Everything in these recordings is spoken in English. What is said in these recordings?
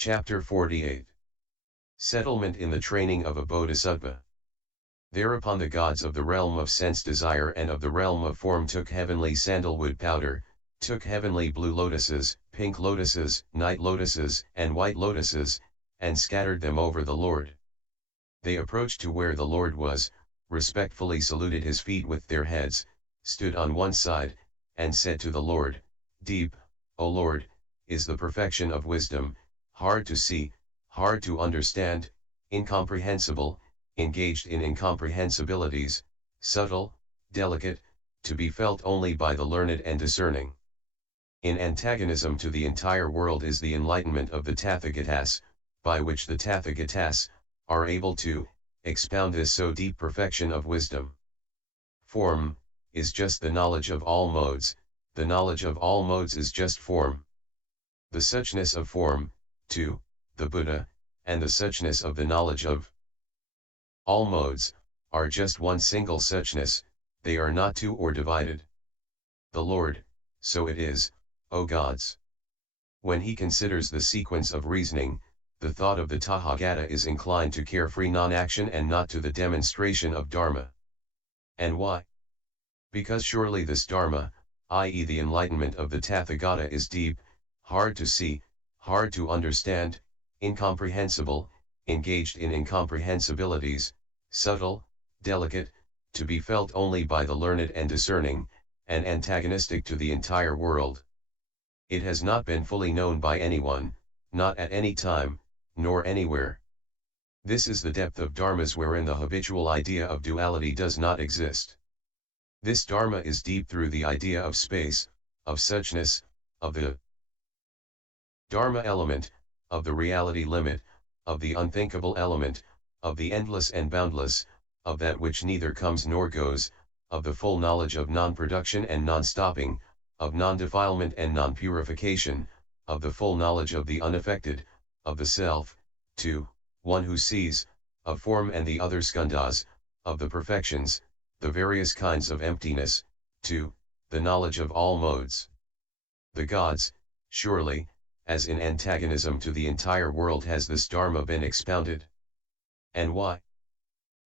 Chapter 48. Settlement in the Training of a Bodhisattva. Thereupon the gods of the realm of sense desire and of the realm of form took heavenly sandalwood powder, took heavenly blue lotuses, pink lotuses, night lotuses, and white lotuses, and scattered them over the Lord. They approached to where the Lord was, respectfully saluted his feet with their heads, stood on one side, and said to the Lord, "Deep, O Lord, is the perfection of wisdom, hard to see, hard to understand, incomprehensible, engaged in incomprehensibilities, subtle, delicate, to be felt only by the learned and discerning. In antagonism to the entire world is the enlightenment of the Tathagatas, by which the Tathagatas are able to expound this so deep perfection of wisdom. Form is just the knowledge of all modes, the knowledge of all modes is just form. The suchness of form, too, the Buddha, and the suchness of the knowledge of all modes, are just one single suchness, they are not two or divided. The Lord, so it is, O gods. When he considers the sequence of reasoning, the thought of the Tathagata is inclined to carefree non-action and not to the demonstration of Dharma. And why? Because surely this Dharma, i.e. the enlightenment of the Tathagata is deep, hard to see, hard to understand, incomprehensible, engaged in incomprehensibilities, subtle, delicate, to be felt only by the learned and discerning, and antagonistic to the entire world. It has not been fully known by anyone, not at any time, nor anywhere. This is the depth of dharmas wherein the habitual idea of duality does not exist. This dharma is deep through the idea of space, of suchness, of the dharma element, of the reality limit, of the unthinkable element, of the endless and boundless, of that which neither comes nor goes, of the full knowledge of non-production and non-stopping, of non-defilement and non-purification, of the full knowledge of the unaffected, of the self, to one who sees, of form and the other skandhas, of the perfections, the various kinds of emptiness, to the knowledge of all modes. The gods, surely, as in antagonism to the entire world has this Dharma been expounded. And why?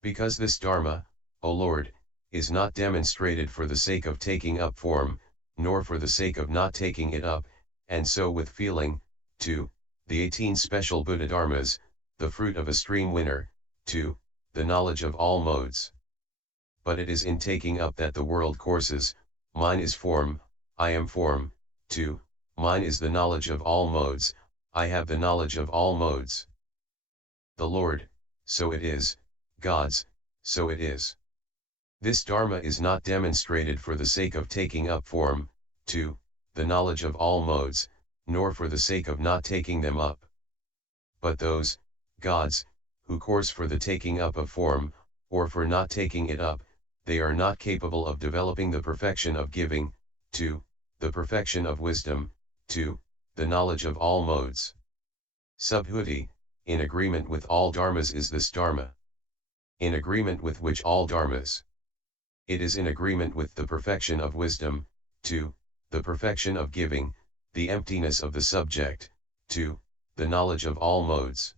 Because this Dharma, O Lord, is not demonstrated for the sake of taking up form, nor for the sake of not taking it up, and so with feeling, to the 18 special Buddha Dharmas, the fruit of a stream winner, to the knowledge of all modes. But it is in taking up that the world courses, mine is form, I am form, to mine is the knowledge of all modes, I have the knowledge of all modes. The Lord, so it is, gods, so it is. This Dharma is not demonstrated for the sake of taking up form, to the knowledge of all modes, nor for the sake of not taking them up. But those, gods, who course for the taking up of form, or for not taking it up, they are not capable of developing the perfection of giving, to the perfection of wisdom, to the knowledge of all modes. Subhuti, in agreement with all dharmas is this Dharma. In agreement with which all dharmas. It is in agreement with the perfection of wisdom, to the perfection of giving, the emptiness of the subject, to the knowledge of all modes.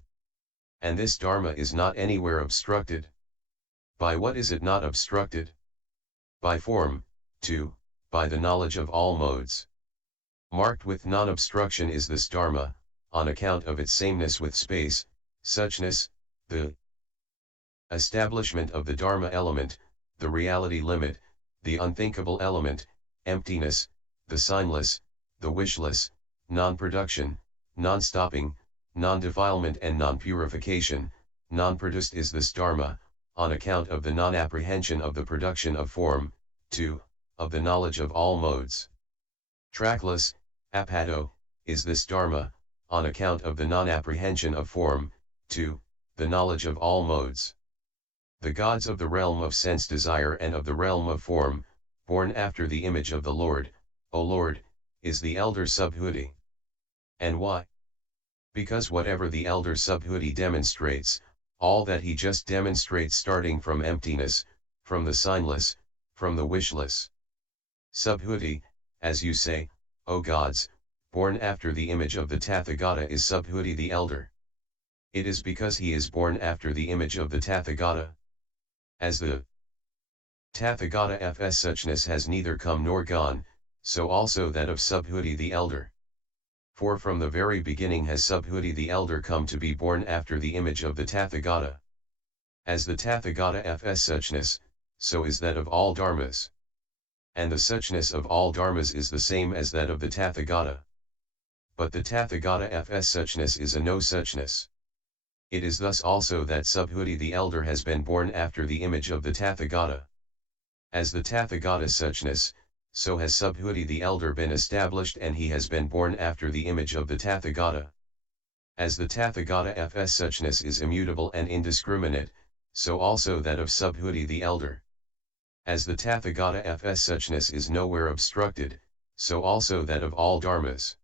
And this Dharma is not anywhere obstructed. By what is it not obstructed? By form, to by the knowledge of all modes. Marked with non-obstruction is this Dharma, on account of its sameness with space, suchness, the establishment of the Dharma element, the reality limit, the unthinkable element, emptiness, the signless, the wishless, non-production, non-stopping, non-defilement and non-purification, non-produced is this Dharma, on account of the non-apprehension of the production of form, to of the knowledge of all modes. Trackless, apado, is this Dharma, on account of the non-apprehension of form, to the knowledge of all modes. The gods of the realm of sense desire and of the realm of form, born after the image of the Lord, O Lord, is the elder Subhuti. And why? Because whatever the elder Subhuti demonstrates, all that he just demonstrates starting from emptiness, from the signless, from the wishless. Subhuti, as you say, O gods, born after the image of the Tathagata is Subhuti the elder. It is because he is born after the image of the Tathagata. As the Tathagata fs suchness has neither come nor gone, so also that of Subhuti the elder. For from the very beginning has Subhuti the elder come to be born after the image of the Tathagata. As the Tathagata fs suchness, so is that of all dharmas. And the suchness of all dharmas is the same as that of the Tathagata. But the Tathagata fs suchness is a no suchness. It is thus also that Subhuti the elder has been born after the image of the Tathagata. As the Tathagata suchness, so has Subhuti the elder been established and he has been born after the image of the Tathagata. As the Tathagata fs suchness is immutable and indiscriminate, so also that of Subhuti the elder. As the Tathagata fs suchness is nowhere obstructed, so also that of all dharmas.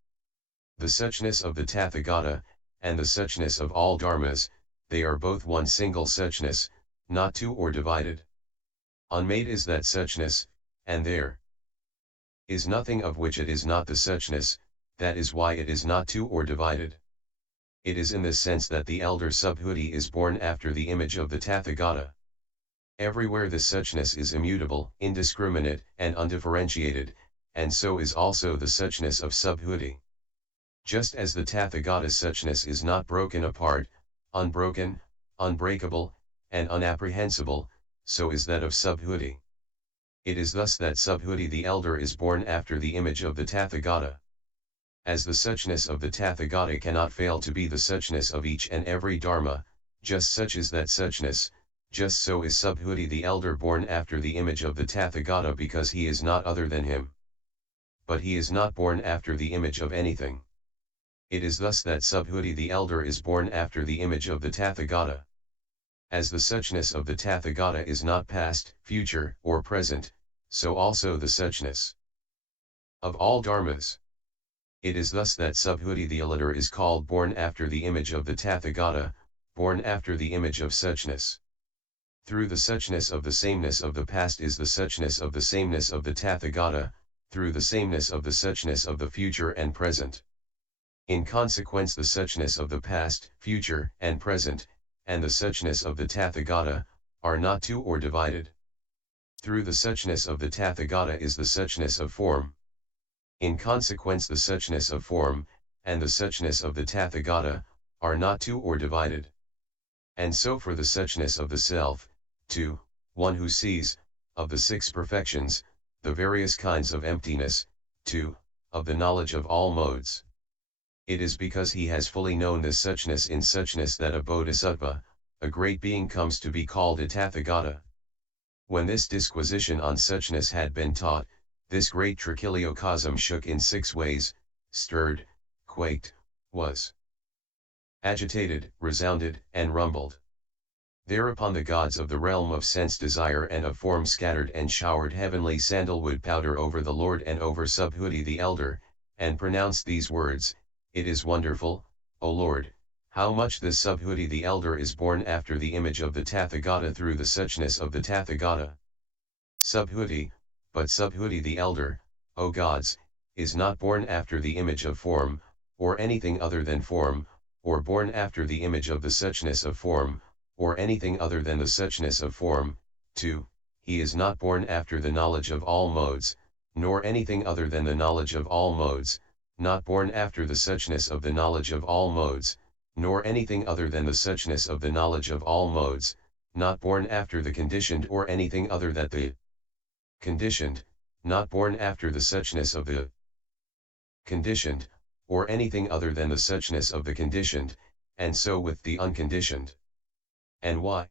The suchness of the Tathagata, and the suchness of all dharmas, they are both one single suchness, not two or divided. Unmade is that suchness, and there is nothing of which it is not the suchness, that is why it is not two or divided. It is in this sense that the elder Subhuti is born after the image of the Tathagata. Everywhere the suchness is immutable, indiscriminate, and undifferentiated, and so is also the suchness of Subhuti. Just as the Tathagata suchness is not broken apart, unbroken, unbreakable, and unapprehensible, so is that of Subhuti. It is thus that Subhuti the elder is born after the image of the Tathagata. As the suchness of the Tathagata cannot fail to be the suchness of each and every dharma, just such is that suchness, just so is Subhuti the elder born after the image of the Tathagata because he is not other than him. But he is not born after the image of anything. It is thus that Subhuti the elder is born after the image of the Tathagata. As the suchness of the Tathagata is not past, future, or present, so also the suchness of all dharmas. It is thus that Subhuti the elder is called born after the image of the Tathagata, born after the image of suchness. Through the suchness of the sameness of the past is the suchness of the sameness of the Tathagata, through the sameness of the suchness of the future and present. In consequence the suchness of the past, future, and present, and the suchness of the Tathagata, are not two or divided. Through the suchness of the Tathagata is the suchness of form. In consequence the suchness of form, and the suchness of the Tathagata, are not two or divided. And so for the suchness of the self, to one who sees, of the six perfections, the various kinds of emptiness, to of the knowledge of all modes. It is because he has fully known this suchness in suchness that a bodhisattva, a great being, comes to be called a Tathagata. When this disquisition on suchness had been taught, this great trichiliocosm shook in 6 ways, stirred, quaked, was agitated, resounded, and rumbled. Thereupon the gods of the realm of sense desire and of form scattered and showered heavenly sandalwood powder over the Lord and over Subhuti the elder, and pronounced these words: "It is wonderful, O Lord, how much this Subhuti the elder is born after the image of the Tathagata through the suchness of the Tathagata. Subhuti, but Subhuti the elder, O gods, is not born after the image of form, or anything other than form, or born after the image of the suchness of form, or anything other than the suchness of form. 2. He is not born after the knowledge of all modes, nor anything other than the knowledge of all modes, not born after the suchness of the knowledge of all modes, nor anything other than the suchness of the knowledge of all modes, not born after the conditioned or anything other than the conditioned, not born after the suchness of the conditioned, or anything other than the suchness of the conditioned, and so with the unconditioned. And why?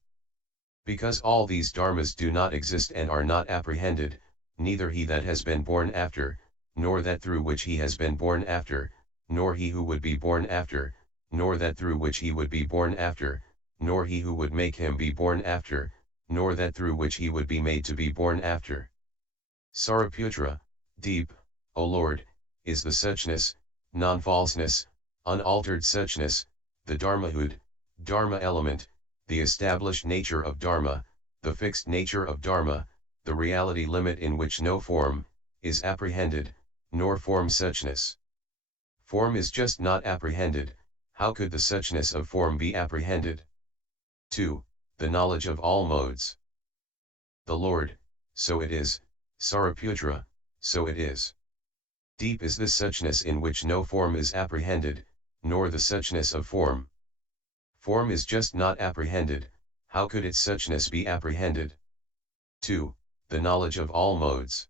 Because all these dharmas do not exist and are not apprehended, neither he that has been born after, nor that through which he has been born after, nor he who would be born after, nor that through which he would be born after, nor he who would make him be born after, nor that through which he would be made to be born after. Saraputra, deep, O Lord, is the suchness, non-falseness, unaltered suchness, the dharmahood, dharma element, the established nature of dharma, the fixed nature of dharma, the reality limit in which no form is apprehended, nor form suchness. Form is just not apprehended, how could the suchness of form be apprehended? 2. The knowledge of all modes. The Lord, so it is, Saraputra, so it is. Deep is this suchness in which no form is apprehended, nor the suchness of form. Form is just not apprehended, how could its suchness be apprehended? 2. The knowledge of all modes.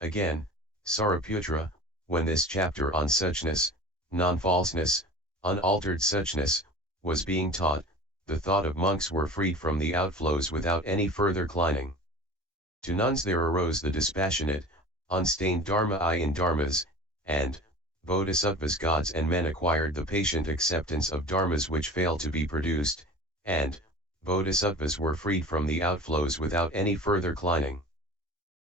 Again, Saraputra, when this chapter on suchness, non-falseness, unaltered suchness, was being taught, the thought of monks were freed from the outflows without any further clining. To nuns there arose the dispassionate, unstained dharma I in dharmas, and, bodhisattvas gods and men acquired the patient acceptance of dharmas which fail to be produced, and, bodhisattvas were freed from the outflows without any further clining.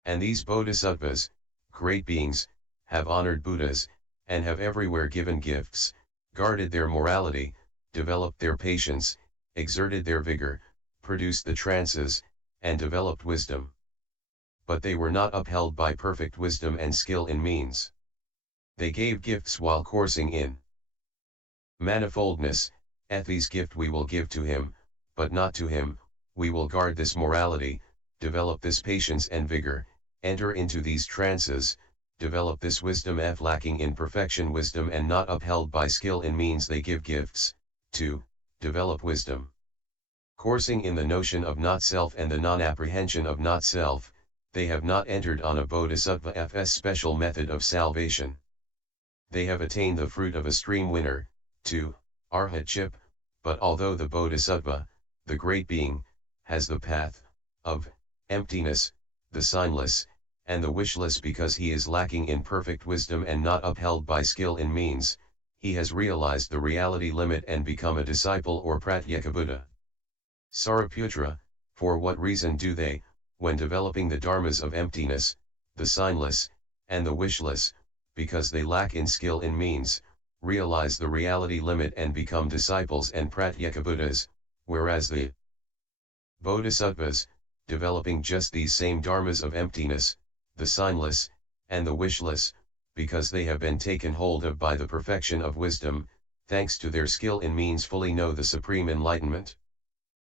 And these bodhisattvas, great beings, have honored Buddhas, and have everywhere given gifts, guarded their morality, developed their patience, exerted their vigor, produced the trances, and developed wisdom. But they were not upheld by perfect wisdom and skill in means. They gave gifts while coursing in manifoldness, Ethi's gift we will give to him, but not to him, we will guard this morality, develop this patience and vigor, enter into these trances, develop this wisdom F lacking in perfection wisdom and not upheld by skill in means they give gifts, to develop wisdom. Coursing in the notion of not self and the non-apprehension of not self, they have not entered on a bodhisattva f's special method of salvation. They have attained the fruit of a stream winner, to arhatship, but although the bodhisattva, the great being, has the path of emptiness, the signless, and the wishless because he is lacking in perfect wisdom and not upheld by skill in means, he has realized the reality limit and become a disciple or pratyekabuddha. Saraputra, for what reason do they, when developing the dharmas of emptiness, the signless, and the wishless, because they lack in skill in means, realize the reality limit and become disciples and pratyekabuddhas, whereas the bodhisattvas, developing just these same dharmas of emptiness, the signless, and the wishless, because they have been taken hold of by the perfection of wisdom, thanks to their skill in means fully know the supreme enlightenment.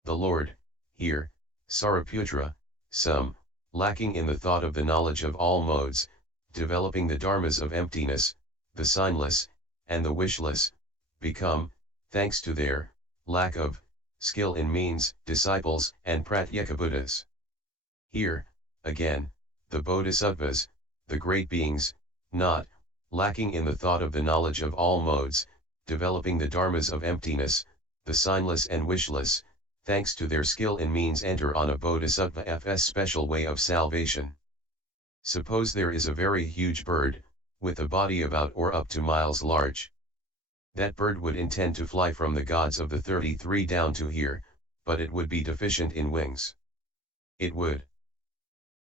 The Lord, here, Saraputra, some, lacking in the thought of the knowledge of all modes, developing the dharmas of emptiness, the signless, and the wishless, become, thanks to their lack of skill in means, disciples and pratyekabuddhas. Here, again, the bodhisattvas, the great beings, not lacking in the thought of the knowledge of all modes, developing the dharmas of emptiness, the signless and wishless, thanks to their skill in means enter on a bodhisattva f's special way of salvation. Suppose there is a very huge bird, with a body about or up to miles large. That bird would intend to fly from the gods of the 33 down to here, but it would be deficient in wings. It would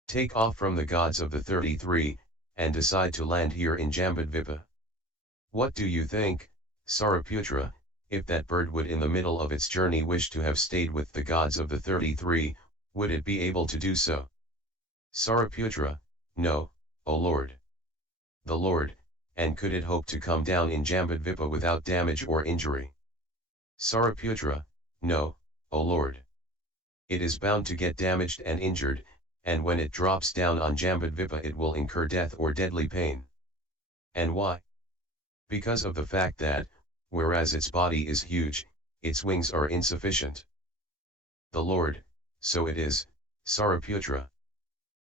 take off from the gods of the 33, and decide to land here in Jambudvipa. What do you think, Saraputra, if that bird would in the middle of its journey wish to have stayed with the gods of the 33, would it be able to do so? Saraputra, no, O Lord. The Lord, and could it hope to come down in Jambudvipa without damage or injury? Saraputra, no, O Lord. It is bound to get damaged and injured, and when it drops down on Jambudvipa it will incur death or deadly pain. And why? Because of the fact that, whereas its body is huge, its wings are insufficient. The Lord, so it is, Saraputra.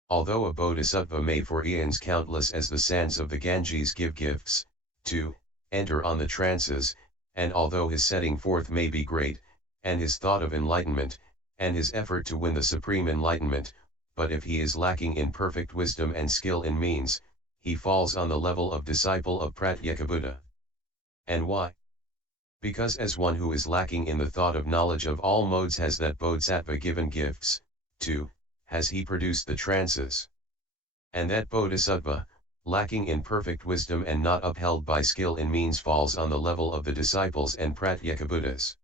Although a bodhisattva may for eons countless as the sands of the Ganges give gifts, to enter on the trances, and although his setting forth may be great, and his thought of enlightenment, and his effort to win the supreme enlightenment, but if he is lacking in perfect wisdom and skill in means, he falls on the level of disciple of pratyekabuddha. And why? Because as one who is lacking in the thought of knowledge of all modes has that bodhisattva given gifts, to has he produced the trances. And that bodhisattva, lacking in perfect wisdom and not upheld by skill in means falls on the level of the disciples and pratyekabuddhas.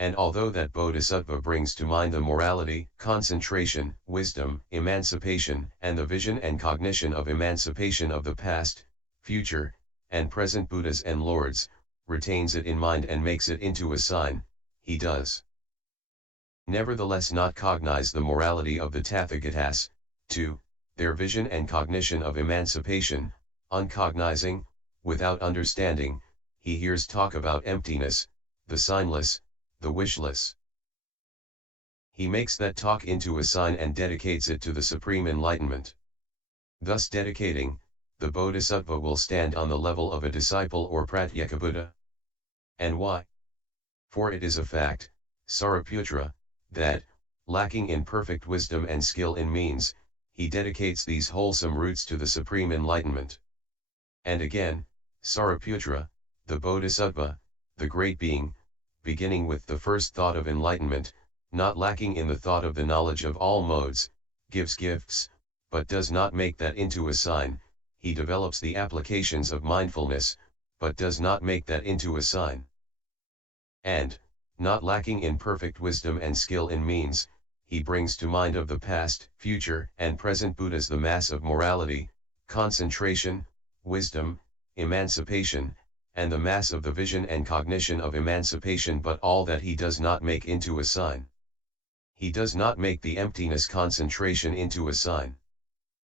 And although that bodhisattva brings to mind the morality, concentration, wisdom, emancipation, and the vision and cognition of emancipation of the past, future, and present Buddhas and Lords, retains it in mind and makes it into a sign, he does nevertheless not cognize the morality of the Tathagatas, 2, their vision and cognition of emancipation, uncognizing, without understanding, he hears talk about emptiness, the signless, the wishless. He makes that talk into a sign and dedicates it to the supreme enlightenment. Thus dedicating, the Bodhisattva will stand on the level of a disciple or Pratyekabuddha. And why? For it is a fact, Sariputra, that, lacking in perfect wisdom and skill in means, he dedicates these wholesome roots to the supreme enlightenment. And again, Sariputra, the Bodhisattva, the great being, beginning with the first thought of enlightenment, not lacking in the thought of the knowledge of all modes, gives gifts, but does not make that into a sign. He develops the applications of mindfulness, but does not make that into a sign. And, not lacking in perfect wisdom and skill in means, he brings to mind of the past, future, and present Buddhas the mass of morality, concentration, wisdom, emancipation, and the mass of the vision and cognition of emancipation, but all that he does not make into a sign. He does not make the emptiness concentration into a sign.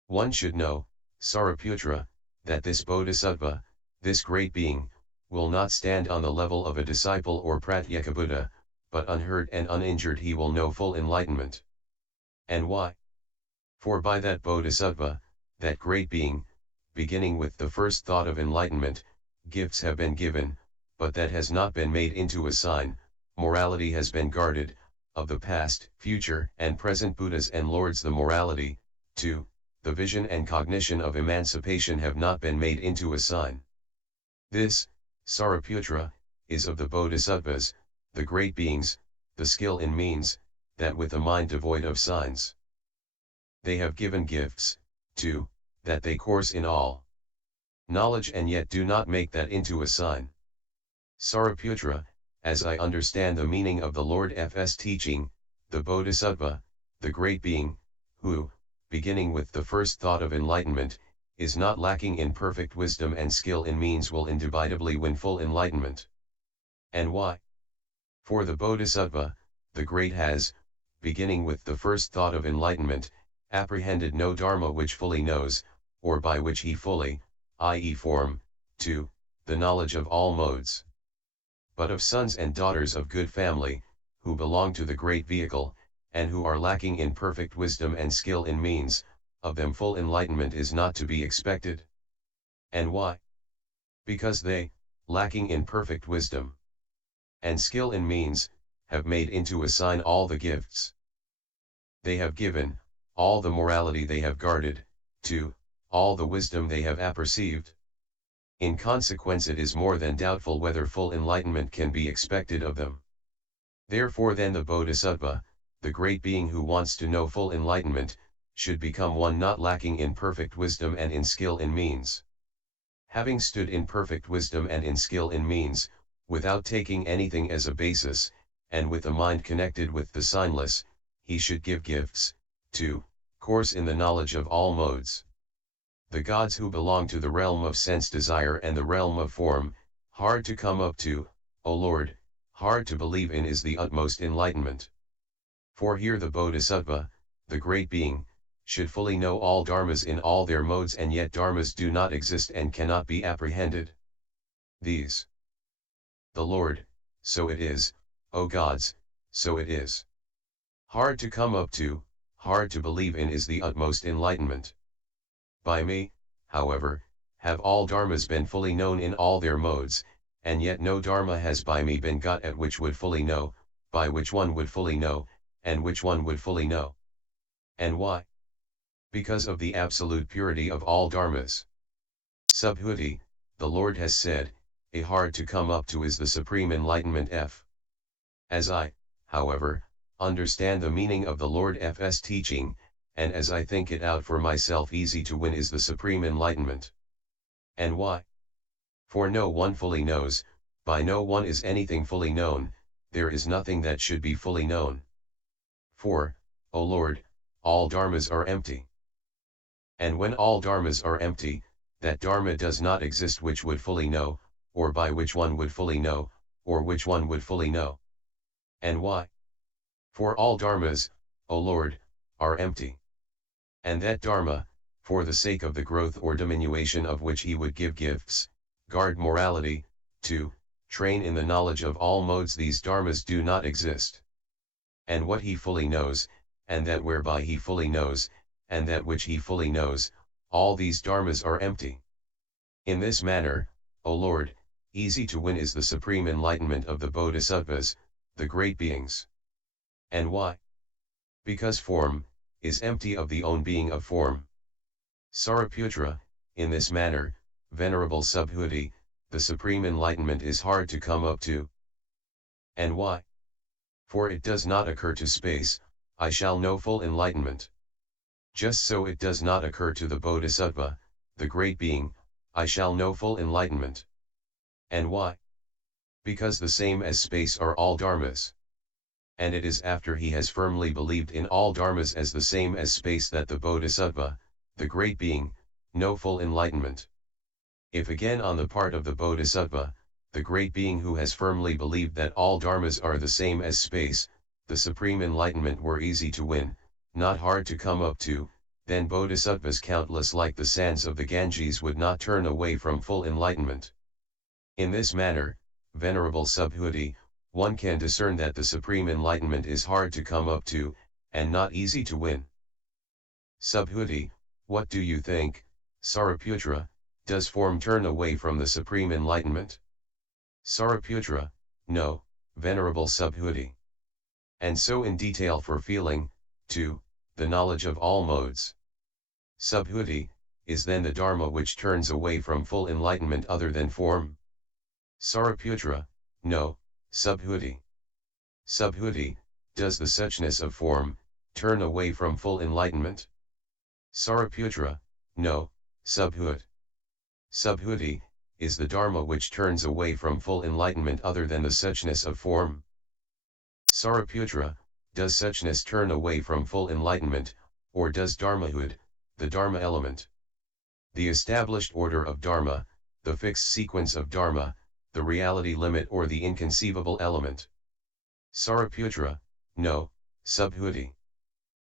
One should know, Sariputra, that this Bodhisattva, this great being, will not stand on the level of a disciple or Pratyekabuddha, but unhurt and uninjured he will know full enlightenment. And why? For by that Bodhisattva, that great being, beginning with the first thought of enlightenment, gifts have been given, but that has not been made into a sign, morality has been guarded, of the past, future, and present Buddhas and Lords the morality, 2, the vision and cognition of emancipation have not been made into a sign. This, Sariputra, is of the Bodhisattvas, the great beings, the skill in means, that with a mind devoid of signs. They have given gifts, 2, that they course in all knowledge and yet do not make that into a sign. Sariputra, as I understand the meaning of the Lord F's teaching, the Bodhisattva, the great being, who, beginning with the first thought of enlightenment, is not lacking in perfect wisdom and skill in means will indubitably win full enlightenment. And why? For the Bodhisattva, the great has, beginning with the first thought of enlightenment, apprehended no dharma which fully knows, or by which he fully, i.e. form, 2, the knowledge of all modes. But of sons and daughters of good family, who belong to the great vehicle, and who are lacking in perfect wisdom and skill in means, of them full enlightenment is not to be expected. And why? Because they, lacking in perfect wisdom and skill in means, have made into a sign all the gifts they have given, all the morality they have guarded, 2, all the wisdom they have apperceived. In consequence it is more than doubtful whether full enlightenment can be expected of them. Therefore then the Bodhisattva, the great being who wants to know full enlightenment, should become one not lacking in perfect wisdom and in skill in means. Having stood in perfect wisdom and in skill in means, without taking anything as a basis, and with a mind connected with the signless, he should give gifts, 2, course in the knowledge of all modes. The gods who belong to the realm of sense desire and the realm of form, hard to come up to, O Lord, hard to believe in is the utmost enlightenment. For here the Bodhisattva, the great being, should fully know all dharmas in all their modes, and yet dharmas do not exist and cannot be apprehended. These. The Lord, so it is, O gods, so it is. Hard to come up to, hard to believe in is the utmost enlightenment. By me, however, have all dharmas been fully known in all their modes, and yet no dharma has by me been got at which would fully know, by which one would fully know, and which one would fully know. And why? Because of the absolute purity of all dharmas. Subhuti, the Lord has said, a hard to come up to is the supreme enlightenment F. As I, however, understand the meaning of the Lord F's teaching, and as I think it out for myself, easy to win is the supreme enlightenment. And why? For no one fully knows, by no one is anything fully known, there is nothing that should be fully known. For, O Lord, all dharmas are empty. And when all dharmas are empty, that Dharma does not exist which would fully know, or by which one would fully know, or which one would fully know. And why? For all dharmas, O Lord, are empty. And that Dharma, for the sake of the growth or diminution of which he would give gifts, guard morality, to train in the knowledge of all modes, these dharmas do not exist. And what he fully knows, and that whereby he fully knows, and that which he fully knows, all these dharmas are empty. In this manner, O Lord, easy to win is the supreme enlightenment of the Bodhisattvas, the great beings. And why? Because form is empty of the own being of form. Sariputra, in this manner, Venerable Subhuti, the supreme enlightenment is hard to come up to. And why? For it does not occur to space, I shall know full enlightenment. Just so it does not occur to the Bodhisattva, the great being, I shall know full enlightenment. And why? Because the same as space are all dharmas. And it is after he has firmly believed in all dharmas as the same as space that the Bodhisattva, the great being, know full enlightenment. If again on the part of the Bodhisattva, the great being who has firmly believed that all dharmas are the same as space, the supreme enlightenment were easy to win, not hard to come up to, then Bodhisattvas countless like the sands of the Ganges would not turn away from full enlightenment. In this manner, Venerable Subhuti, one can discern that the supreme enlightenment is hard to come up to, and not easy to win. Subhuti, what do you think, Sariputra, does form turn away from the supreme enlightenment? Sariputra, no, Venerable Subhuti. And so in detail for feeling, too, the knowledge of all modes. Subhuti, is then the Dharma which turns away from full enlightenment other than form? Sariputra, no, Subhuti. Subhuti, does the suchness of form turn away from full enlightenment? Sariputra, no, Subhut. Subhuti, is the Dharma which turns away from full enlightenment other than the suchness of form? Sariputra, does suchness turn away from full enlightenment, or does Dharmahud, the Dharma element, the established order of Dharma, the fixed sequence of Dharma, the reality limit or the inconceivable element? Sariputra, no, Subhuti.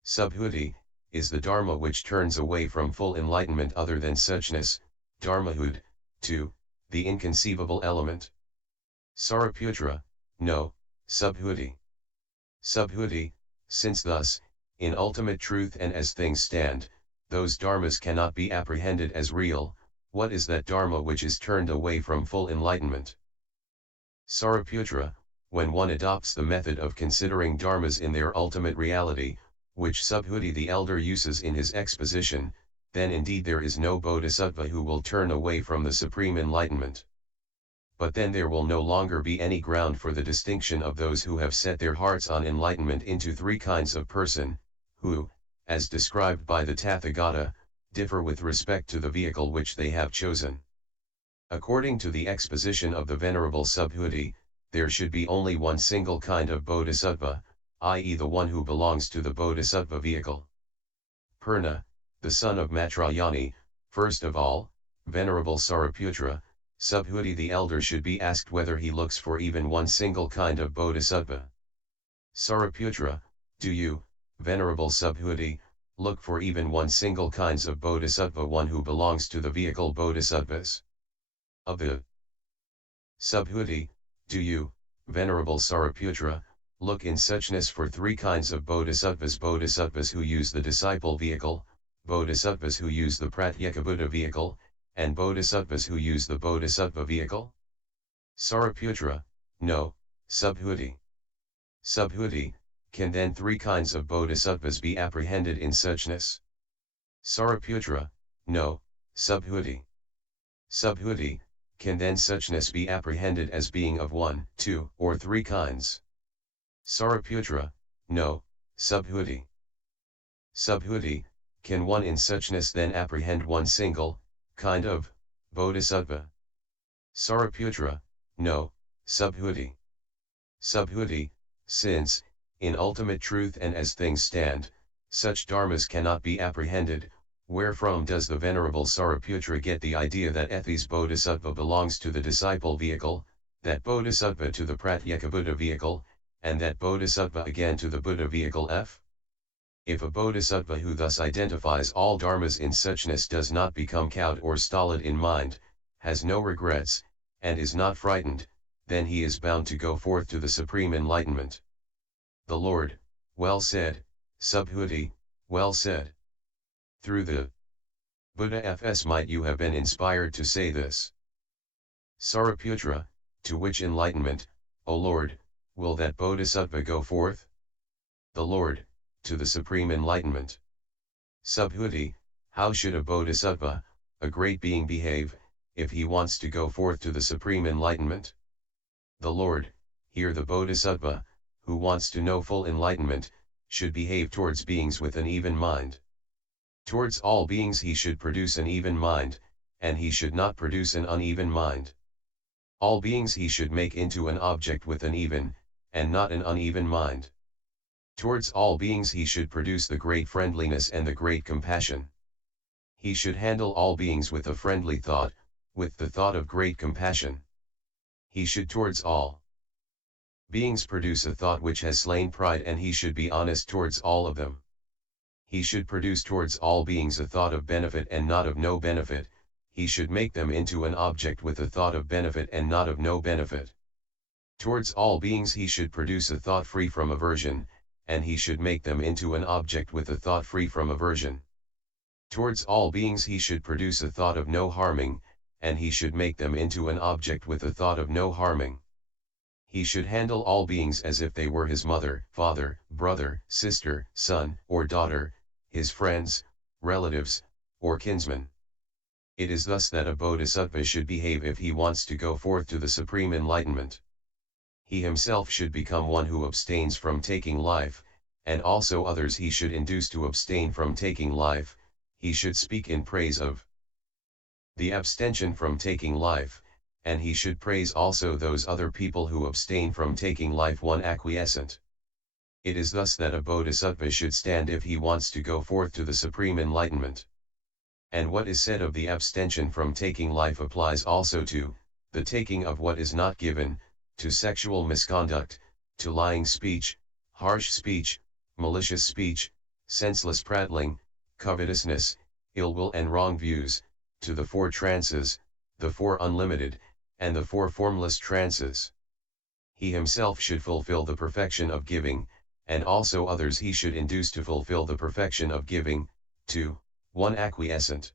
Subhuti, is the Dharma which turns away from full enlightenment other than suchness, Dharmahud, to the inconceivable element? Sariputra, no, Subhuti. Subhuti, since thus, in ultimate truth and as things stand, those dharmas cannot be apprehended as real, what is that dharma which is turned away from full enlightenment? Sariputra, when one adopts the method of considering dharmas in their ultimate reality, which Subhuti the elder uses in his exposition, then indeed there is no bodhisattva who will turn away from the supreme enlightenment. But then there will no longer be any ground for the distinction of those who have set their hearts on enlightenment into three kinds of person, who, as described by the Tathagata, differ with respect to the vehicle which they have chosen. According to the exposition of the Venerable Subhuti, there should be only one single kind of bodhisattva, i.e. the one who belongs to the bodhisattva vehicle. Purna, the son of Matrayani, first of all, Venerable Sariputra, Subhuti the elder should be asked whether he looks for even one single kind of bodhisattva. Sariputra, do you, Venerable Subhuti, look for even one single kinds of bodhisattva, one who belongs to the vehicle bodhisattvas? Abhi. Subhuti, do you, Venerable Sariputra, look in suchness for three kinds of bodhisattvas: bodhisattvas who use the disciple vehicle, bodhisattvas who use the pratyekabuddha vehicle, and bodhisattvas who use the bodhisattva vehicle? Sariputra, no, Subhuti. Subhuti, can then three kinds of bodhisattvas be apprehended in suchness? Sariputra, no, Subhuti. Subhuti, can then suchness be apprehended as being of one, two, or three kinds? Sariputra, no, Subhuti. Subhuti, can one in suchness then apprehend one single kind of bodhisattva? Sariputra, no, Subhuti. Subhuti, since, in ultimate truth and as things stand, such dharmas cannot be apprehended, Wherefrom does the Venerable Sariputra get the idea that Ethis Bodhisattva belongs to the disciple vehicle, that Bodhisattva to the Pratyekabuddha vehicle, and that Bodhisattva again to the Buddha vehicle F? If a Bodhisattva who thus identifies all dharmas in suchness does not become cowed or stolid in mind, has no regrets, and is not frightened, then he is bound to go forth to the supreme enlightenment. The Lord, well said, Subhuti, well said. Through the Buddha Fs might you have been inspired to say this. Sariputra, to which enlightenment, O Lord, will that Bodhisattva go forth? The Lord, to the supreme enlightenment. Subhuti, how should a Bodhisattva, a great being behave, if he wants to go forth to the supreme enlightenment? The Lord, here the Bodhisattva, who wants to know full enlightenment, should behave towards beings with an even mind. Towards all beings he should produce an even mind, and he should not produce an uneven mind. All beings he should make into an object with an even, and not an uneven mind. Towards all beings he should produce the great friendliness and the great compassion. He should handle all beings with a friendly thought, with the thought of great compassion. He should towards all beings produce a thought which has slain pride, and he should be honest towards all of them. He should produce towards all beings a thought of benefit and not of no benefit, he should make them into an object with a thought of benefit and not of no benefit. Towards all beings he should produce a thought free from aversion, and he should make them into an object with a thought free from aversion. Towards all beings he should produce a thought of no harming, and he should make them into an object with a thought of no harming. He should handle all beings as if they were his mother, father, brother, sister, son, or daughter, his friends, relatives, or kinsmen. It is thus that a Bodhisattva should behave if he wants to go forth to the supreme enlightenment. He himself should become one who abstains from taking life, and also others he should induce to abstain from taking life. He should speak in praise of the abstention from taking life, and he should praise also those other people who abstain from taking life one acquiescent. It is thus that a Bodhisattva should stand if he wants to go forth to the supreme enlightenment. And what is said of the abstention from taking life applies also to the taking of what is not given, to sexual misconduct, to lying speech, harsh speech, malicious speech, senseless prattling, covetousness, ill will and wrong views, to the 4 trances, the 4 unlimited, and the 4 formless trances. He himself should fulfill the perfection of giving, and also others he should induce to fulfill the perfection of giving, to 1 acquiescent.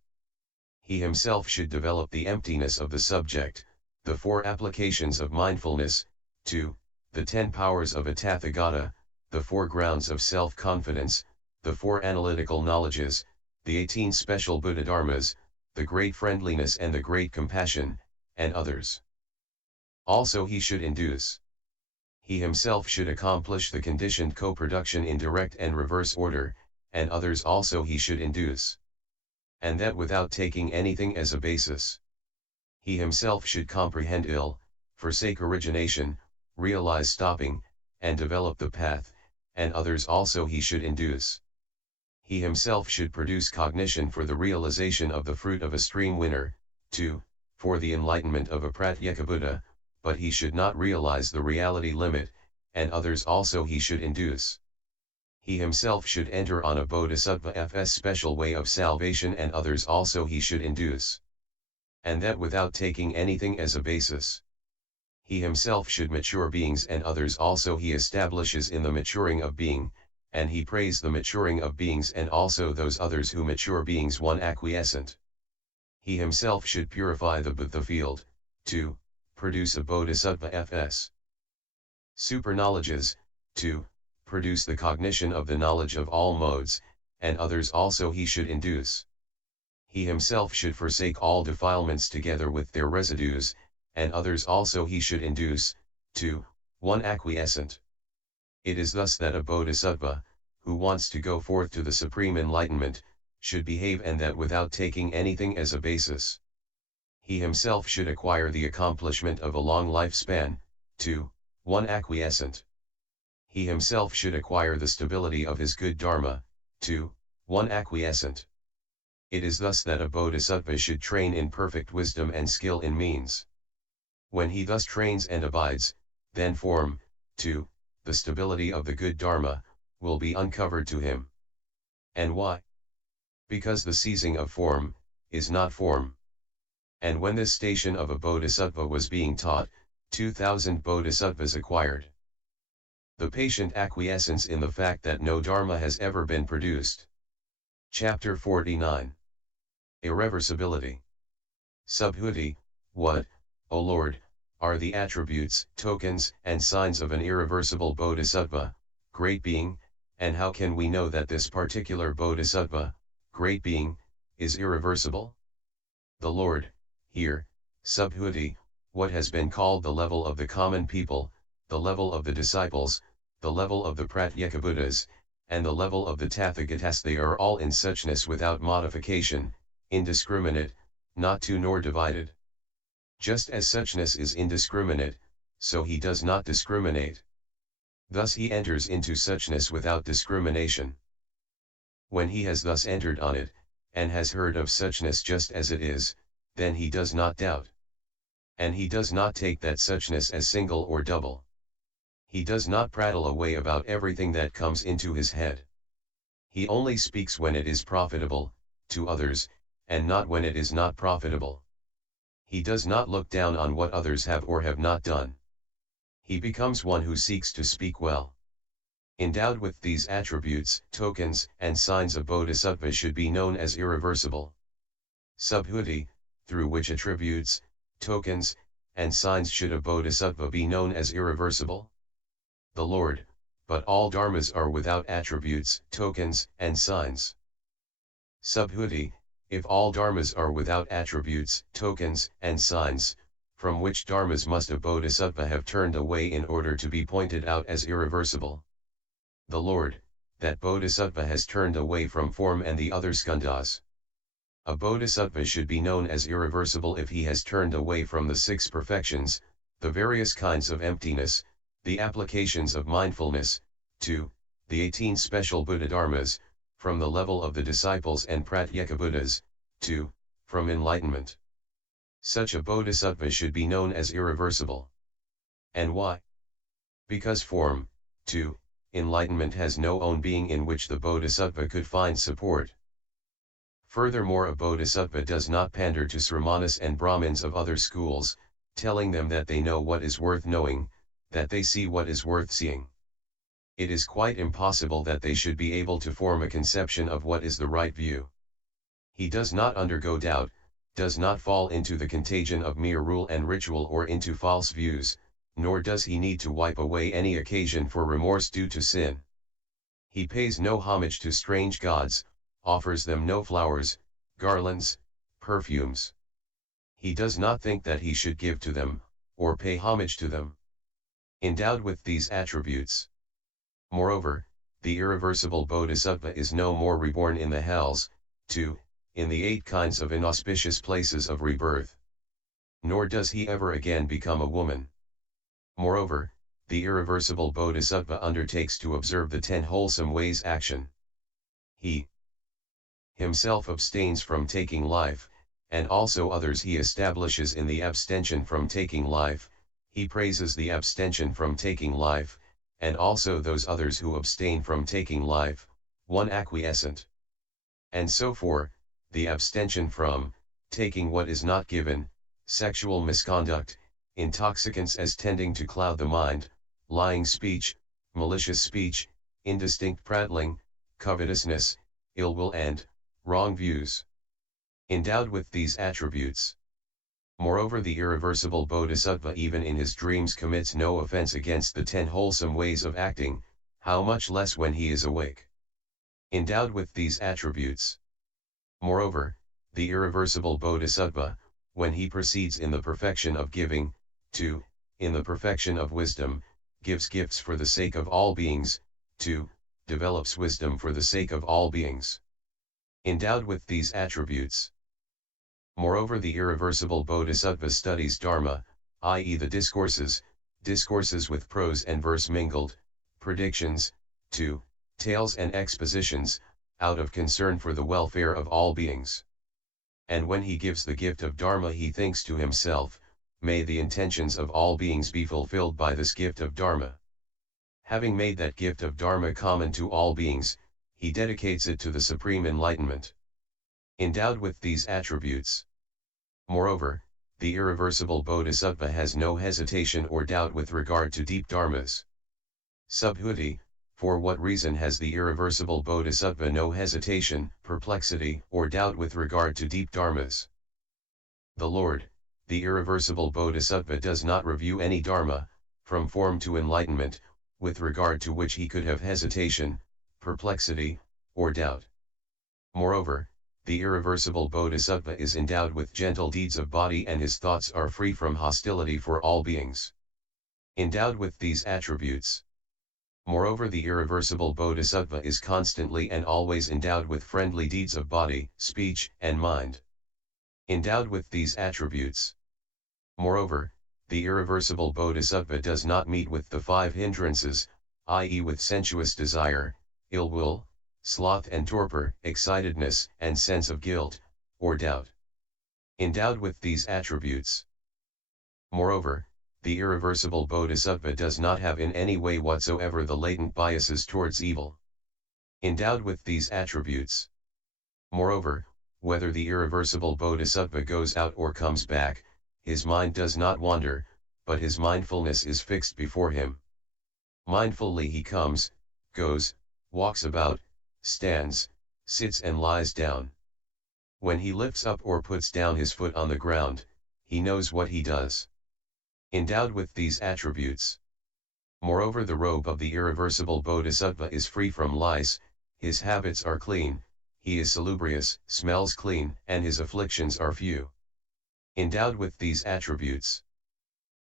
He himself should develop the emptiness of the subject, the 4 applications of mindfulness, to the 10 powers of a Tathagata, the 4 grounds of self-confidence, the 4 analytical knowledges, the 18 special Buddha dharmas, the great friendliness and the great compassion, and others. Also he should induce. He himself should accomplish the conditioned co-production in direct and reverse order, and others also he should induce. And that without taking anything as a basis. He himself should comprehend ill, forsake origination, realize stopping, and develop the path, and others also he should induce. He himself should produce cognition for the realization of the fruit of a stream winner, for the enlightenment of a Pratyekabuddha, but he should not realize the reality limit, and others also he should induce. He himself should enter on a Bodhisattva Fs special way of salvation, and others also he should induce. And that without taking anything as a basis. He himself should mature beings, and others also he establishes in the maturing of being, and he praise the maturing of beings and also those others who mature beings one acquiescent. He himself should purify the Buddha field, to produce a Bodhisattva Fs. Super knowledges, to produce the cognition of the knowledge of all modes, and others also he should induce. He himself should forsake all defilements together with their residues, and others also he should induce, to 1 acquiescent. It is thus that a Bodhisattva, who wants to go forth to the supreme enlightenment, should behave, and that without taking anything as a basis. He himself should acquire the accomplishment of a long lifespan, to 1 acquiescent. He himself should acquire the stability of his good dharma, to 1 acquiescent. It is thus that a bodhisattva should train in perfect wisdom and skill in means. When he thus trains and abides, then form, too, the stability of the good Dharma, will be uncovered to him. And why? Because the ceasing of form, is not form. And when this station of a bodhisattva was being taught, 2,000 bodhisattvas acquired the patient acquiescence in the fact that no Dharma has ever been produced. Chapter 49. Irreversibility. Subhuti, what, O Lord, are the attributes, tokens, and signs of an irreversible bodhisattva, great being, and how can we know that this particular bodhisattva, great being, is irreversible? The Lord, here, Subhuti, what has been called the level of the common people, the level of the disciples, the level of the Pratyekabuddhas, and the level of the Tathagatas, they are all in suchness without modification, indiscriminate, not two nor divided. Just as suchness is indiscriminate, so he does not discriminate. Thus he enters into suchness without discrimination. When he has thus entered on it, and has heard of suchness just as it is, then he does not doubt. And he does not take that suchness as single or double. He does not prattle away about everything that comes into his head. He only speaks when it is profitable, to others, and not when it is not profitable. He does not look down on what others have or have not done. He becomes one who seeks to speak well. Endowed with these attributes, tokens, and signs, a bodhisattva should be known as irreversible. Subhuti, through which attributes, tokens, and signs should a bodhisattva be known as irreversible? The Lord, but all dharmas are without attributes, tokens, and signs. Subhuti, if all dharmas are without attributes, tokens, and signs, from which dharmas must a bodhisattva have turned away in order to be pointed out as irreversible? The Lord, that bodhisattva has turned away from form and the other skandhas. A bodhisattva should be known as irreversible if he has turned away from the 6 perfections, the various kinds of emptiness, the applications of mindfulness, to the 18 special Buddha dharmas, from the level of the disciples and Pratyekabuddhas, to from enlightenment. Such a bodhisattva should be known as irreversible. And why? Because form, to enlightenment has no own being in which the bodhisattva could find support. Furthermore, a bodhisattva does not pander to sramanas and brahmins of other schools, telling them that they know what is worth knowing, that they see what is worth seeing. It is quite impossible that they should be able to form a conception of what is the right view. He does not undergo doubt, does not fall into the contagion of mere rule and ritual or into false views, nor does he need to wipe away any occasion for remorse due to sin. He pays no homage to strange gods, offers them no flowers, garlands, perfumes. He does not think that he should give to them, or pay homage to them. Endowed with these attributes. Moreover, the irreversible bodhisattva is no more reborn in the hells, too, in the 8 kinds of inauspicious places of rebirth. Nor does he ever again become a woman. Moreover, the irreversible bodhisattva undertakes to observe the 10 wholesome ways action. He himself abstains from taking life, and also others he establishes in the abstention from taking life. He praises the abstention from taking life, and also those others who abstain from taking life, one acquiescent. And so for, the abstention from, taking what is not given, sexual misconduct, intoxicants as tending to cloud the mind, lying speech, malicious speech, indistinct prattling, covetousness, ill will and, wrong views. Endowed with these attributes. Moreover, the irreversible bodhisattva even in his dreams commits no offense against the 10 wholesome ways of acting, how much less when he is awake. Endowed with these attributes. Moreover, the irreversible bodhisattva, when he proceeds in the perfection of giving, to, in the perfection of wisdom, gives gifts for the sake of all beings, to, develops wisdom for the sake of all beings. Endowed with these attributes. Moreover, the irreversible bodhisattva studies dharma, i.e. the discourses with prose and verse mingled, predictions, to, tales and expositions, out of concern for the welfare of all beings. And when he gives the gift of Dharma he thinks to himself, may the intentions of all beings be fulfilled by this gift of Dharma. Having made that gift of Dharma common to all beings, he dedicates it to the supreme enlightenment. Endowed with these attributes. Moreover, the irreversible Bodhisattva has no hesitation or doubt with regard to deep dharmas. Subhuti, for what reason has the irreversible Bodhisattva no hesitation, perplexity, or doubt with regard to deep dharmas? The Lord, the irreversible Bodhisattva does not review any dharma, from form to enlightenment, with regard to which he could have hesitation, perplexity, or doubt. Moreover, the irreversible Bodhisattva is endowed with gentle deeds of body and his thoughts are free from hostility for all beings. Endowed with these attributes. Moreover, the irreversible Bodhisattva is constantly and always endowed with friendly deeds of body, speech, and mind. Endowed with these attributes. Moreover, the irreversible Bodhisattva does not meet with the 5 hindrances, i.e. with sensuous desire, ill will, sloth and torpor, excitedness, and sense of guilt, or doubt. Endowed with these attributes. Moreover, the irreversible Bodhisattva does not have in any way whatsoever the latent biases towards evil. Endowed with these attributes. Moreover, whether the irreversible Bodhisattva goes out or comes back, his mind does not wander, but his mindfulness is fixed before him. Mindfully he comes, goes, walks about, stands, sits and lies down. When he lifts up or puts down his foot on the ground, he knows what he does. Endowed with these attributes. Moreover, the robe of the irreversible Bodhisattva is free from lice, his habits are clean, he is salubrious, smells clean, and his afflictions are few. Endowed with these attributes.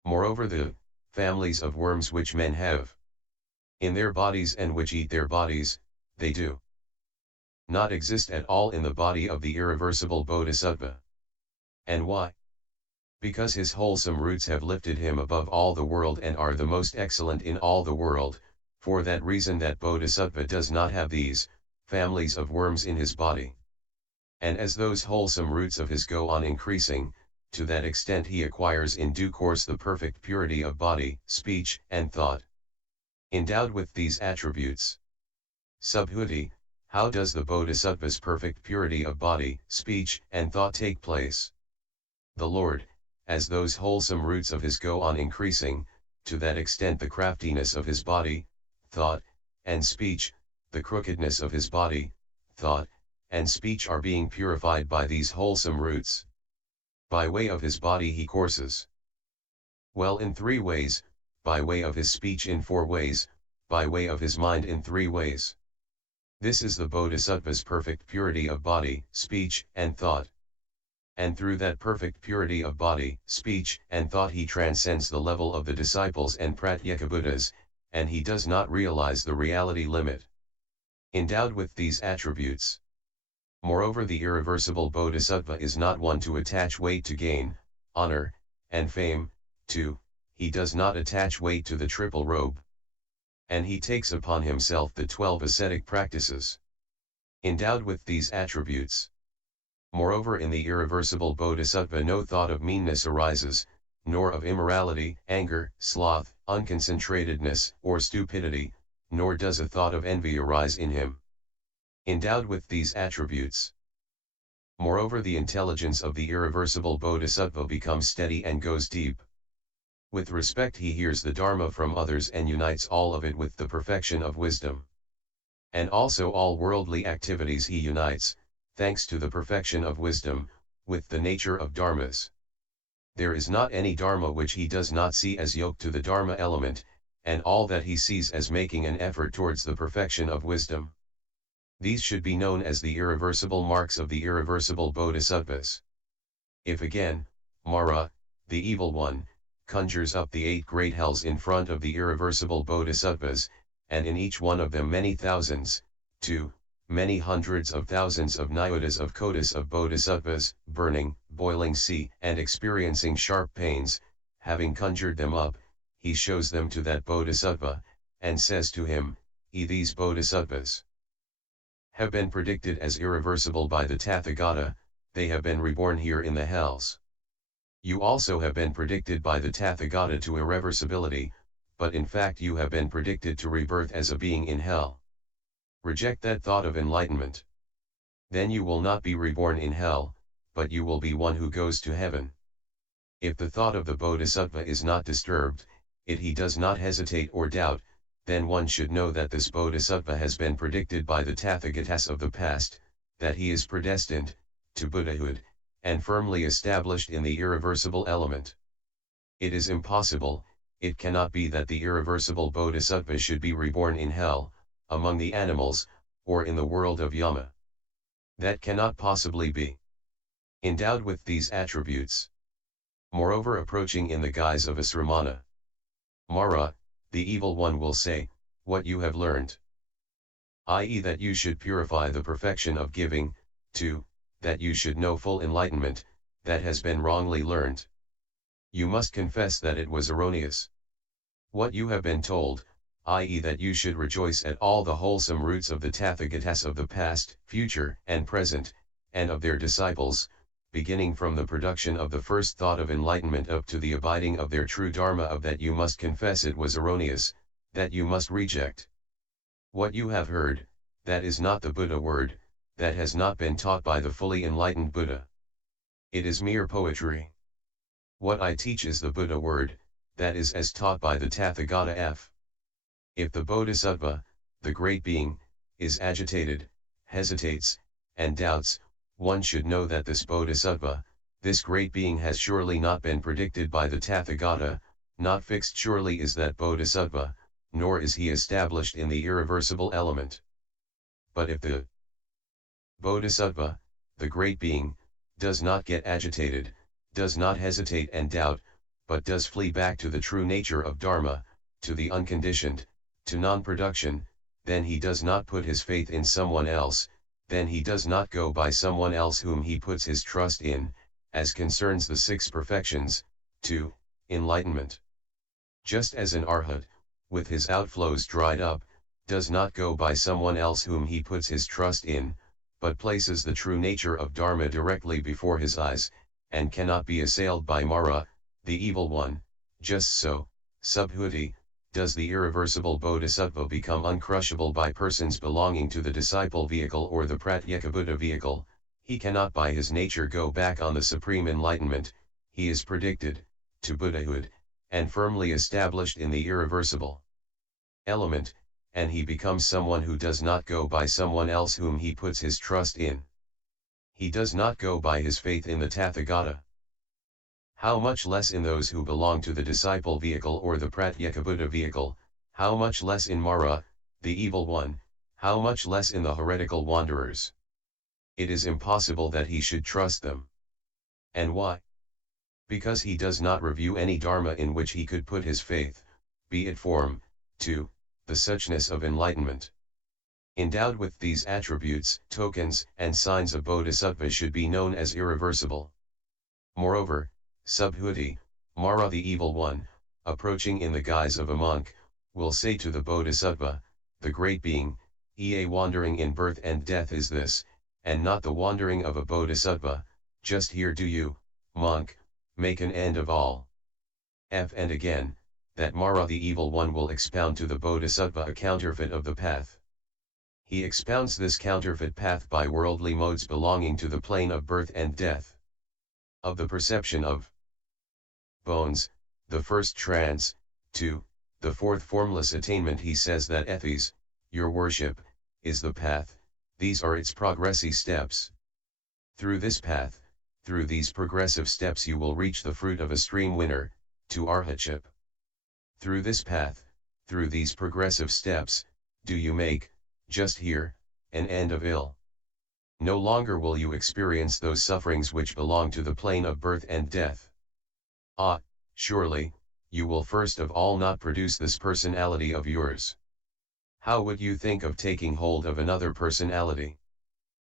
Moreover, the families of worms which men have in their bodies and which eat their bodies, they do not exist at all in the body of the irreversible Bodhisattva. And why? Because his wholesome roots have lifted him above all the world and are the most excellent in all the world. For that reason that Bodhisattva does not have these families of worms in his body. And as those wholesome roots of his go on increasing, to that extent he acquires in due course the perfect purity of body, speech, and thought. Endowed with these attributes. Subhuti, how does the Bodhisattva's perfect purity of body, speech, and thought take place? The Lord, as those wholesome roots of his go on increasing, to that extent the craftiness of his body, thought, and speech, the crookedness of his body, thought, and speech are being purified by these wholesome roots. By way of his body he courses well in 3 ways, by way of his speech in 4 ways, by way of his mind in 3 ways. This is the Bodhisattva's perfect purity of body, speech, and thought. And through that perfect purity of body, speech, and thought he transcends the level of the disciples and Pratyekabuddhas, and he does not realize the reality limit. Endowed with these attributes. Moreover, the irreversible Bodhisattva is not one to attach weight to gain, honor, and fame, he does not attach weight to the triple robe. And he takes upon himself the 12 ascetic practices. Endowed with these attributes. Moreover, in the irreversible Bodhisattva no thought of meanness arises, nor of immorality, anger, sloth, unconcentratedness, or stupidity, nor does a thought of envy arise in him. Endowed with these attributes. Moreover, the intelligence of the irreversible Bodhisattva becomes steady and goes deep. With respect he hears the Dharma from others and unites all of it with the perfection of wisdom. And also all worldly activities he unites, thanks to the perfection of wisdom, with the nature of dharmas. There is not any dharma which he does not see as yoked to the dharma element, and all that he sees as making an effort towards the perfection of wisdom. These should be known as the irreversible marks of the irreversible Bodhisattvas. If again, Mara, the evil one, conjures up the 8 great hells in front of the irreversible Bodhisattvas, and in each one of them many thousands, many hundreds of thousands of nyotas of kotas of Bodhisattvas, burning, boiling sea, and experiencing sharp pains, having conjured them up, he shows them to that Bodhisattva, and says to him, these Bodhisattvas have been predicted as irreversible by the Tathagata, they have been reborn here in the hells. You also have been predicted by the Tathagata to irreversibility, but in fact you have been predicted to rebirth as a being in hell. Reject that thought of enlightenment. Then you will not be reborn in hell, but you will be one who goes to heaven. If the thought of the Bodhisattva is not disturbed, he does not hesitate or doubt, then one should know that this Bodhisattva has been predicted by the Tathagatas of the past, that he is predestined to Buddhahood, and firmly established in the irreversible element. It is impossible, it cannot be that the irreversible Bodhisattva should be reborn in hell, among the animals, or in the world of Yama. That cannot possibly be. Endowed with these attributes. Moreover, approaching in the guise of a Sramana. Mara, the evil one will say, what you have learned. I.e. that you should purify the perfection of giving, 2. That you should know full enlightenment, that has been wrongly learned. You must confess that it was erroneous. What you have been told, i.e. that you should rejoice at all the wholesome roots of the Tathagatas of the past, future, and present, and of their disciples, beginning from the production of the first thought of enlightenment up to the abiding of their true Dharma, of that you must confess it was erroneous, that you must reject. What you have heard, that is not the Buddha word, that has not been taught by the fully enlightened Buddha. It is mere poetry. What I teach is the Buddha word, that is as taught by the Tathagata f. If the Bodhisattva, the great being, is agitated, hesitates, and doubts, one should know that this Bodhisattva, this great being, has surely not been predicted by the Tathagata, not fixed surely is that Bodhisattva, nor is he established in the irreversible element. But if the Bodhisattva, the great being, does not get agitated, does not hesitate and doubt, but does flee back to the true nature of Dharma, to the unconditioned, to non-production, then he does not put his faith in someone else, then he does not go by someone else whom he puts his trust in, as concerns the 6 perfections, 2. Enlightenment. Just as an arhat, with his outflows dried up, does not go by someone else whom he puts his trust in, but places the true nature of Dharma directly before his eyes, and cannot be assailed by Mara, the evil one, just so, subhuti, does the irreversible Bodhisattva become uncrushable by persons belonging to the disciple vehicle or the Pratyekabuddha vehicle. He cannot by his nature go back on the supreme enlightenment, he is predicted to Buddhahood, and firmly established in the irreversible element, and he becomes someone who does not go by someone else whom he puts his trust in. He does not go by his faith in the Tathagata. How much less in those who belong to the disciple vehicle or the Pratyekabuddha vehicle, how much less in Mara, the evil one, how much less in the heretical wanderers. It is impossible that he should trust them. And why? Because he does not review any Dharma in which he could put his faith, be it form, 2. The suchness of enlightenment. Endowed with these attributes, tokens, and signs of Bodhisattva should be known as irreversible. Moreover, Subhuti, Mara the evil one, approaching in the guise of a monk, will say to the Bodhisattva, the great being, wandering in birth and death is this, and not the wandering of a Bodhisattva, just here do you, monk, make an end of all. And again, that Mara the evil one will expound to the Bodhisattva a counterfeit of the path. He expounds this counterfeit path by worldly modes belonging to the plane of birth and death. Of the perception of bones, the first trance, 2, the fourth formless attainment, he says that Ethes, your worship, is the path, these are its progressive steps. Through this path, through these progressive steps you will reach the fruit of a stream winner, to arhatship. Through this path, through these progressive steps, do you make, just here, an end of ill. No longer will you experience those sufferings which belong to the plane of birth and death. Surely, you will first of all not produce this personality of yours. How would you think of taking hold of another personality?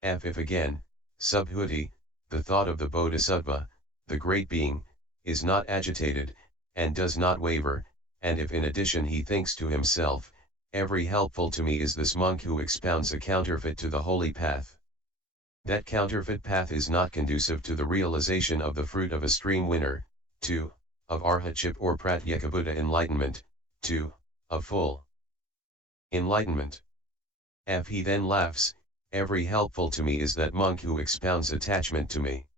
If again, Subhuti, the thought of the Bodhisattva, the great being, is not agitated, and does not waver, and if in addition he thinks to himself, every helpful to me is this monk who expounds a counterfeit to the holy path. That counterfeit path is not conducive to the realization of the fruit of a stream winner, 2. Of arhatship or pratyekabuddha enlightenment, 2. Of full enlightenment. F. He then laughs, every helpful to me is that monk who expounds attachment to me.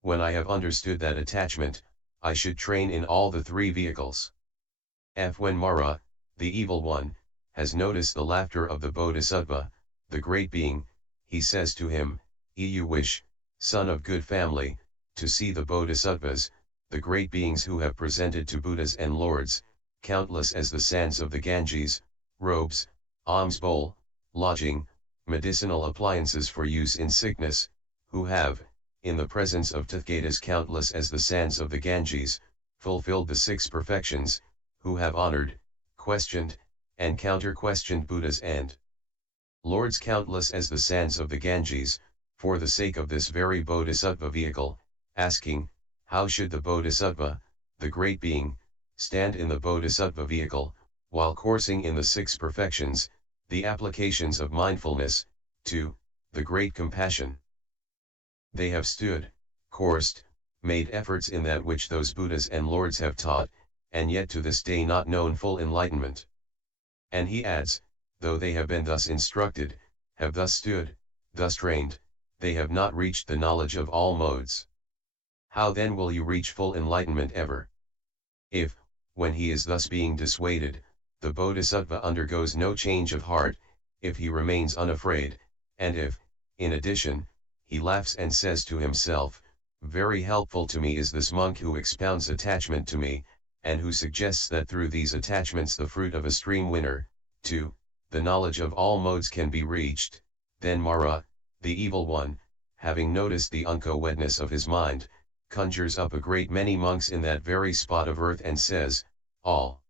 When I have understood that attachment, I should train in all the three vehicles. F. When Mara, the evil one, has noticed the laughter of the Bodhisattva, the great being, he says to him, You wish, son of good family, to see the Bodhisattvas, the great beings who have presented to Buddhas and lords, countless as the sands of the Ganges, robes, alms bowl, lodging, medicinal appliances for use in sickness, who have, in the presence of Tathagatas countless as the sands of the Ganges, fulfilled the six perfections, who have honored, questioned, and counter-questioned Buddhas and lords countless as the sands of the Ganges, for the sake of this very Bodhisattva vehicle, asking, how should the Bodhisattva, the great being, stand in the Bodhisattva vehicle, while coursing in the six perfections, the applications of mindfulness, to the great compassion. They have stood, coursed, made efforts in that which those Buddhas and lords have taught, and yet to this day not known full enlightenment. And he adds, though they have been thus instructed, have thus stood, thus trained, they have not reached the knowledge of all modes. How then will you reach full enlightenment ever? If, when he is thus being dissuaded, the Bodhisattva undergoes no change of heart, if he remains unafraid, and if, in addition, he laughs and says to himself, very helpful to me is this monk who expounds attachment to me, and who suggests that through these attachments the fruit of a stream winner, 2. The knowledge of all modes can be reached, then Mara, the evil one, having noticed the unco-wedness of his mind, conjures up a great many monks in that very spot of earth and says, all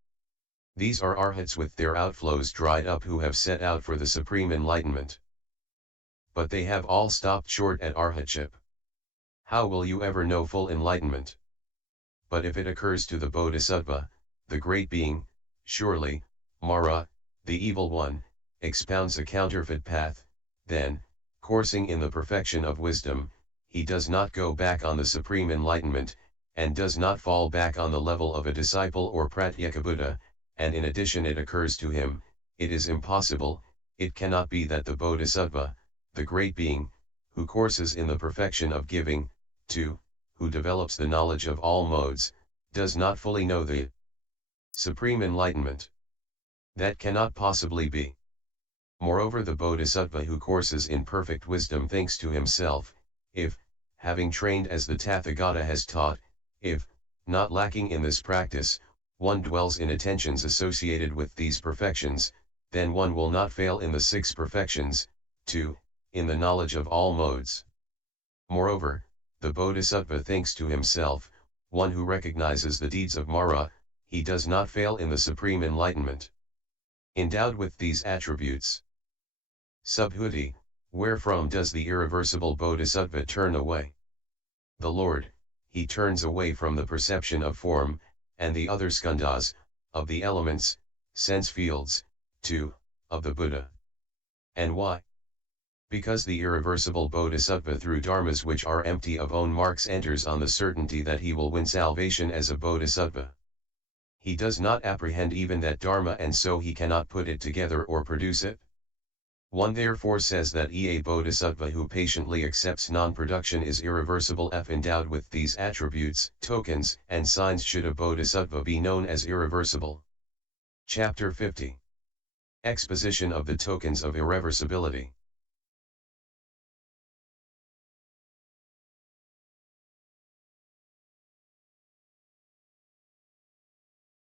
these are arhats with their outflows dried up who have set out for the supreme enlightenment. But they have all stopped short at arhatship. How will you ever know full enlightenment? But if it occurs to the Bodhisattva, the great being, surely, Mara, the evil one, expounds a counterfeit path, then, coursing in the perfection of wisdom, he does not go back on the supreme enlightenment, and does not fall back on the level of a disciple or pratyekabuddha, and in addition it occurs to him, it is impossible, it cannot be that the Bodhisattva, the great being, who courses in the perfection of giving, 2, who develops the knowledge of all modes, does not fully know the supreme enlightenment. That cannot possibly be. Moreover, the Bodhisattva who courses in perfect wisdom thinks to himself, if, having trained as the Tathagata has taught, if, not lacking in this practice, one dwells in attentions associated with these perfections, then one will not fail in the six perfections, 2, in the knowledge of all modes. Moreover, the Bodhisattva thinks to himself, one who recognizes the deeds of Mara, he does not fail in the supreme enlightenment. Endowed with these attributes. Subhuti, wherefrom does the irreversible Bodhisattva turn away? The Lord, he turns away from the perception of form, and the other skandhas, of the elements, sense fields, 2, of the Buddha. And why? Because the irreversible Bodhisattva through dharmas which are empty of own marks enters on the certainty that he will win salvation as a Bodhisattva. He does not apprehend even that dharma, and so he cannot put it together or produce it. One therefore says that a Bodhisattva who patiently accepts non-production is irreversible. F. Endowed with these attributes, tokens, and signs should a Bodhisattva be known as irreversible. Chapter 50. Exposition of the tokens of irreversibility.